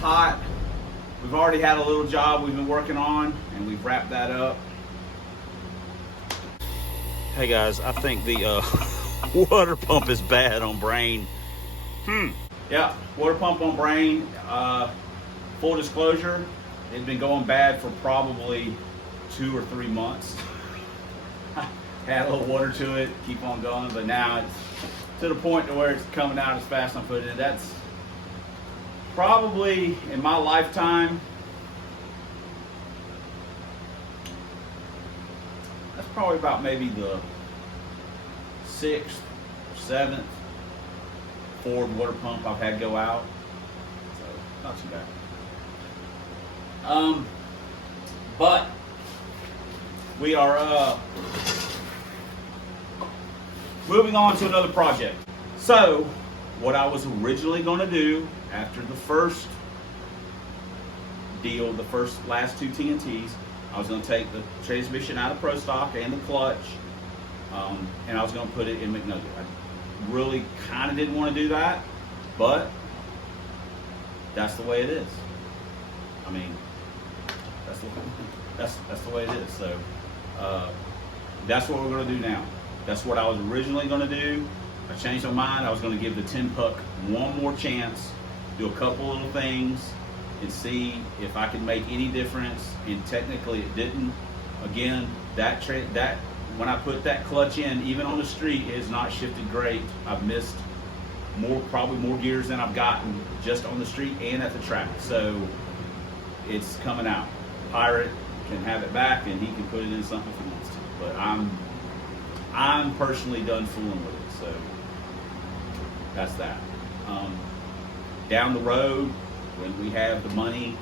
hot. We've already had a little job we've been working on, and we've wrapped that up. Hey guys, I think the water pump is bad on Brain. Yeah, water pump on Brain. Full disclosure, it's been going bad for probably 2 or 3 months. Had a little water to it, keep on going, but now it's to the point to where it's coming out as fast as I'm putting it. That's probably in my lifetime, that's probably about maybe the 6th or 7th Ford water pump I've had go out. So not too bad. But we are moving on to another project. So what I was originally going to do after the first deal, the last 2 TNTs, I was going to take the transmission out of Pro Stock and the clutch, and I was going to put it in McNugget. I really kind of didn't want to do that, but that's the way it is. I mean, that's the way it is. So that's what we're going to do now. That's what I was originally going to do. I changed my mind. I was going to give the 10 puck one more chance, do a couple little things, and see if I could make any difference. And technically, it didn't. Again, that when I put that clutch in, even on the street, it has not shifted great. I've missed probably more gears than I've gotten just on the street and at the track. So it's coming out. Pirate can have it back, and he can put it in something if he wants to. But I'm personally done fooling with it. So that's that. Down the road, when we have the money,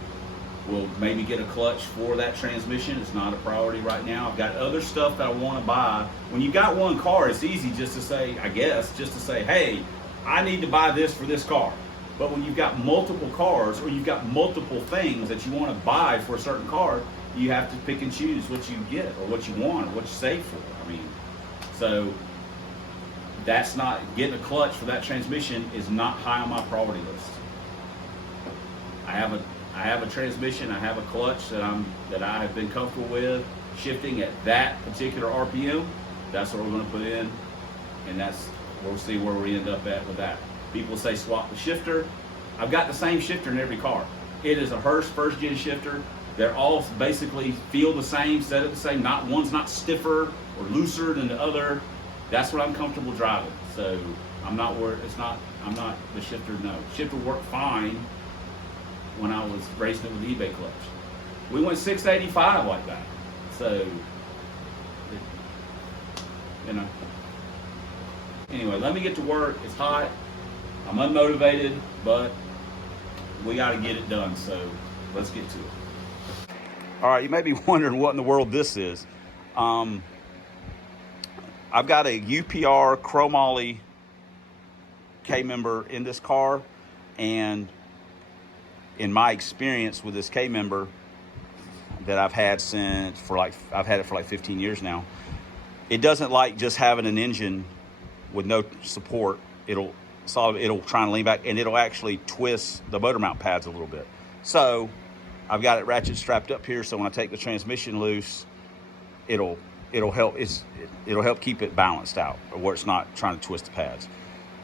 we'll maybe get a clutch for that transmission. It's not a priority right now. I've got other stuff that I want to buy. When you got one car, it's easy just to say, I guess, just to say, hey, I need to buy this for this car. But when you've got multiple cars, or you've got multiple things that you want to buy for a certain car, you have to pick and choose what you get, or what you want, or what you save for. I mean, so that's not, getting a clutch for that transmission is not high on my priority list. I have a transmission, I have a clutch that I have been comfortable with shifting at that particular RPM. That's what we're going to put in, and we'll see where we end up at with that. People say swap the shifter. I've got the same shifter in every car. It is a Hurst first gen shifter. They're all basically feel the same, set up the same. One's not stiffer or looser than the other. That's what I'm comfortable driving. So I'm not worried. The shifter, no. Shifter worked fine when I was racing it with the eBay clutch. We went 685 like that. So, Anyway, let me get to work. It's hot. I'm unmotivated, but we got to get it done. So let's get to it. All right, you may be wondering what in the world this is. I've got a UPR chromoly K-member in this car, and in my experience with this K-member that I've had I've had it for like 15 years now, it doesn't like just having an engine with no support. It'll try and lean back, and it'll actually twist the motor mount pads a little bit. So I've got it ratchet strapped up here, so when I take the transmission loose, it'll help keep it balanced out, or where it's not trying to twist the pads.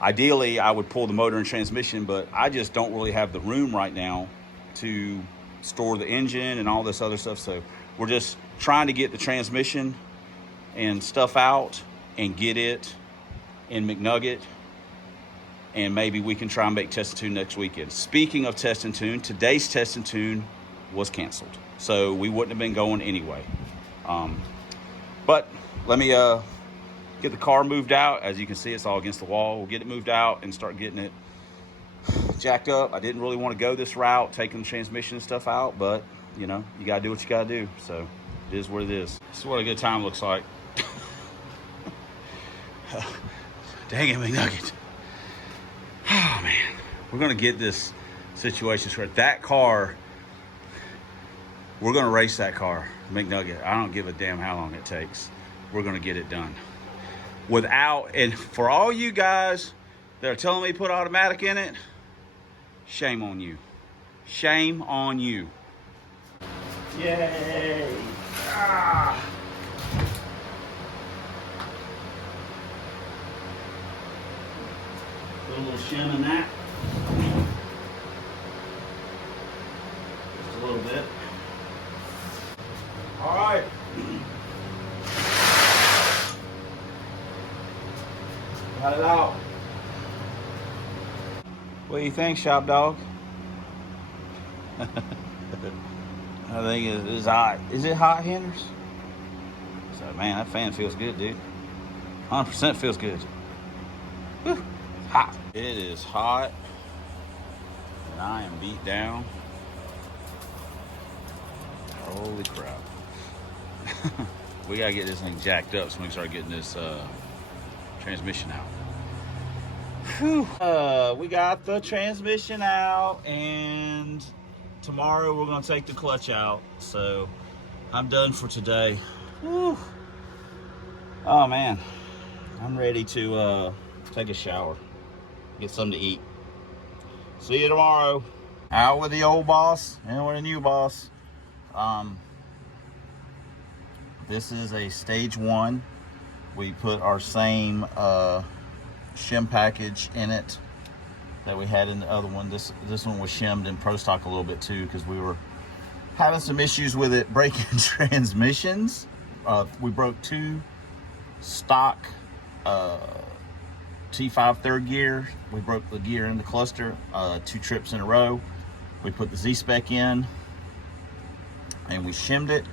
Ideally, I would pull the motor and transmission, but I just don't really have the room right now to store the engine and all this other stuff. So we're just trying to get the transmission and stuff out and get it in McNugget, and maybe we can try and make Test and Tune next weekend. Speaking of Test and Tune, today's Test and Tune was canceled, so we wouldn't have been going anyway. But let me get the car moved out. As you can see, it's all against the wall. We'll get it moved out and start getting it jacked up. I didn't really want to go this route, taking the transmission and stuff out, but you gotta do what you gotta do. So it is what it is. This is what a good time looks like. Dang it, McNugget. Oh man, we're gonna get this situation straight. That car, we're gonna race that car, McNugget. I don't give a damn how long it takes. We're gonna get it done. And for all you guys that are telling me put automatic in it, shame on you. Shame on you. Yay! Ah. Put a little shim in that. Just a little bit. All right. Got it out. What do you think, Shop Dog? I think it's hot. Is it hot, Henders? So, man, that fan feels good, dude. 100% feels good. Whew. Hot. It is hot, and I am beat down. Holy crap. We gotta get this thing jacked up so we can start getting this transmission out. Whew. We got the transmission out, and tomorrow we're gonna take the clutch out. So I'm done for today. Whew. Oh man, I'm ready to take a shower, get something to eat. See you tomorrow. Out with the old boss and with the new boss. This is a stage 1. We put our same shim package in it that we had in the other one. This one was shimmed in Pro Stock a little bit too, because we were having some issues with it breaking transmissions. We broke 2 stock T5 third gear. We broke the gear in the cluster 2 trips in a row. We put the Z-Spec in and we shimmed it,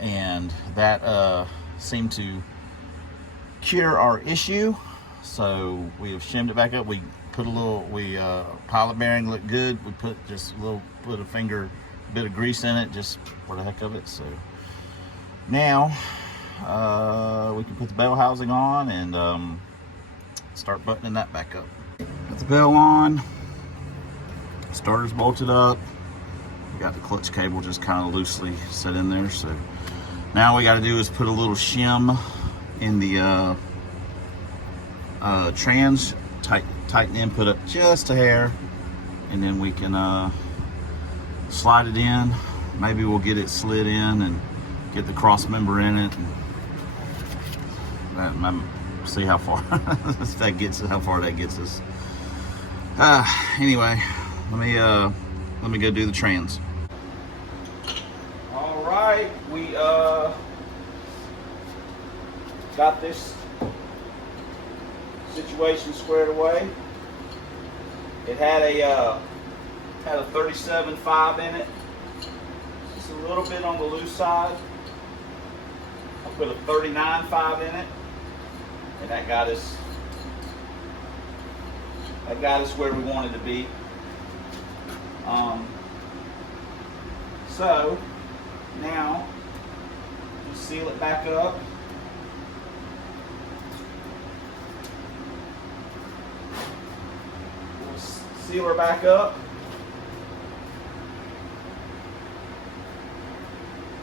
and that seemed to cure our issue. So we have shimmed it back up. We put a little, pilot bearing looked good. We put just a little, put a bit of grease in it just for the heck of it. So now we can put the bell housing on and start buttoning that back up. Put the bell on, starter's bolted up. We got the clutch cable just kind of loosely set in there. So now we got to do is put a little shim in the trans, tighten the input up just a hair, and then we can slide it in. Maybe we'll get it slid in and get the cross member in it, and see how far that gets, how far that gets us. Anyway, let me go do the trans. All right, we got this situation squared away. It had a 37.5 in it, just a little bit on the loose side. I put a 39.5 in it, and that got us where we wanted to be. So now just seal it back up. We'll seal her back up,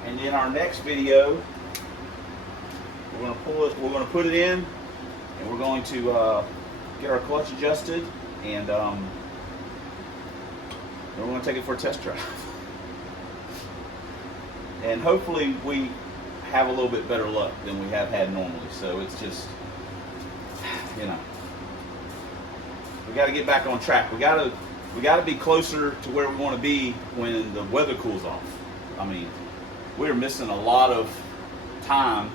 and in our next video we're going to pull it, we're going to put it in, and we're going to get our clutch adjusted, and we're going to take it for a test drive. And hopefully we have a little bit better luck than we have had normally. So it's just, you know, we got to get back on track. We got to be closer to where we want to be when the weather cools off. I mean, we're missing a lot of time,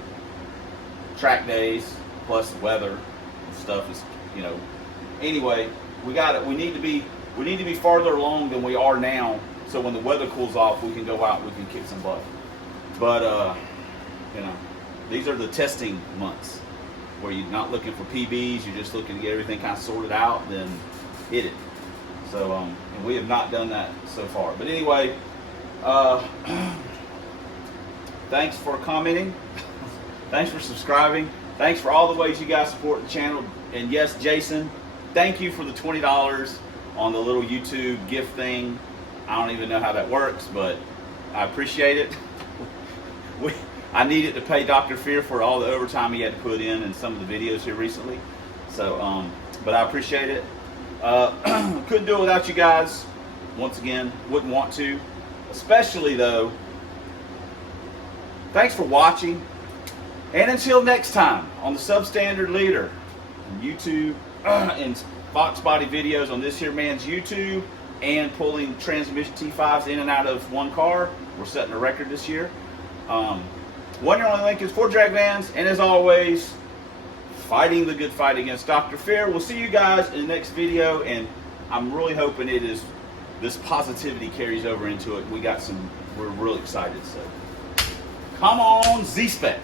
track days, plus the weather and stuff is, you know. Anyway, we need to be farther along than we are now, so when the weather cools off, we can go out and we can kick some butt. But you know, these are the testing months where you're not looking for PBs, you're just looking to get everything kind of sorted out, then hit it. So and we have not done that so far. But anyway, thanks for commenting, thanks for subscribing, thanks for all the ways you guys support the channel. And yes, Jason, thank you for the $20 on the little YouTube gift thing. I don't even know how that works, but I appreciate it. I needed to pay Dr. Fear for all the overtime he had to put in some of the videos here recently. So, but I appreciate it. Couldn't do it without you guys. once again, wouldn't want to. Especially though, thanks for watching. And until next time on the Substandard Leader, YouTube and Fox Body videos on this here man's YouTube, and pulling transmission T5s in and out of one car. We're setting a record this year. One Year Only Lincolns, 4 drag vans, and as always, fighting the good fight against Dr. Fear. We'll see you guys in the next video, and I'm really hoping this positivity carries over into it. We're really excited. So come on, Z-Spec.